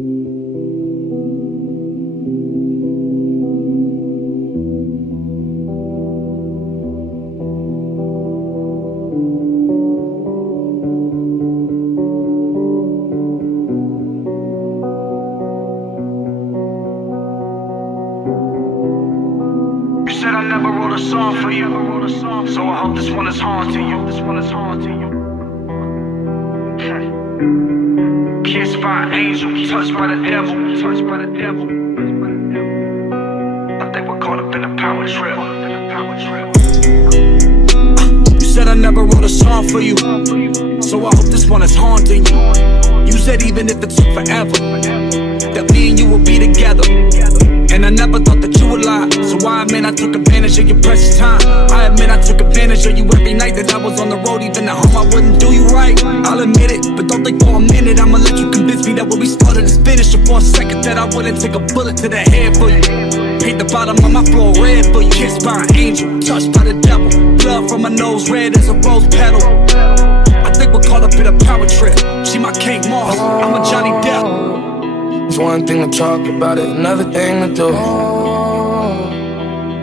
Said I never wrote a song for you, so I hope this one is haunting you. Kissed by an angel, touched by the devil. I think we're caught up in a power trip. You said I never wrote a song for you, so I hope this one is haunting you. You said even if it took forever, that me and you would be together. And I never thought that you would lie, so I admit I took advantage of your precious time. I admit I took advantage of you every night that I was on the road. Even at home I wouldn't do you right, I'll admit it. But don't think for a minute I'ma let you convince me that what we started is finished. Or for a second that I wouldn't take a bullet to the head for you. Paint the bottom of my floor red for you. Kissed by an angel, touched by the devil. Blood from my nose red as a rose petal. I think we're caught up in a power trip. She my Kate Moss, I'm a Johnny Depp. It's one thing to talk about it, another thing to do.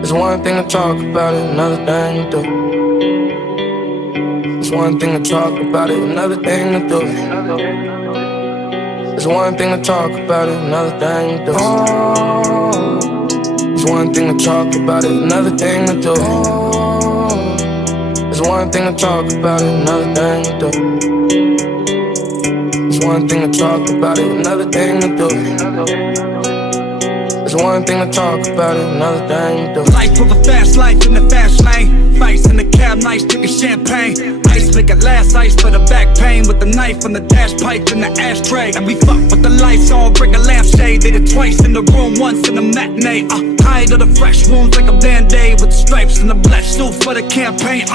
It's one thing to talk about it, another thing to do. It's one thing to talk about it, another thing to do. It's one thing to talk about it, another thing to do. It's one thing to talk about it, another thing to do. It's one thing to talk about it, another thing to do. It's one thing to talk about it, another thing to do. It's one thing to talk about it, another thing to do. Life of a fast life in the fast lane. Fights in the cab, nights drinking champagne. Ice make it last, ice for the back pain. With the knife on the dash pipe in the ashtray. And we fuck with the lights on, break a lampshade. Did it twice in the room, once in the matinee. Tired of the fresh wounds like a band-aid. With the stripes and the black suit for the campaign.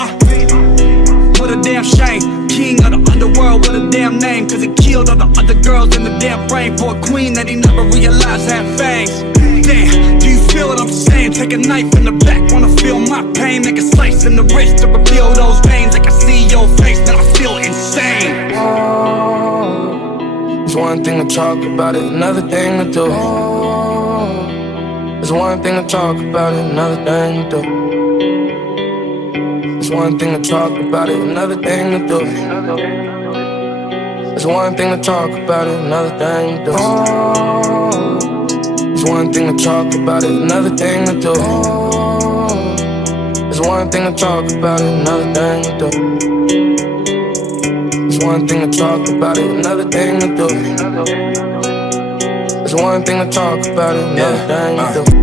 What a damn shame. King of the underworld, what a damn name. Cause he killed all the other girls in the damn frame. For a queen that he never realized had fangs. Damn, do you feel what I'm saying? Take a knife in the back, wanna feel my pain. Make a slice in the wrist to reveal those veins. Like I see your face, then I feel insane. It's one thing to talk about it, another thing to do. It's one thing to talk about it, another thing to do. It's one thing to talk about it, another thing to do. It's one thing to talk about it, another thing to do. It's one thing to talk about it, another thing to do. It's one thing to talk about it, another thing to do. It's one thing to talk about it, another thing to do. It's one thing to talk about it, another thing to do.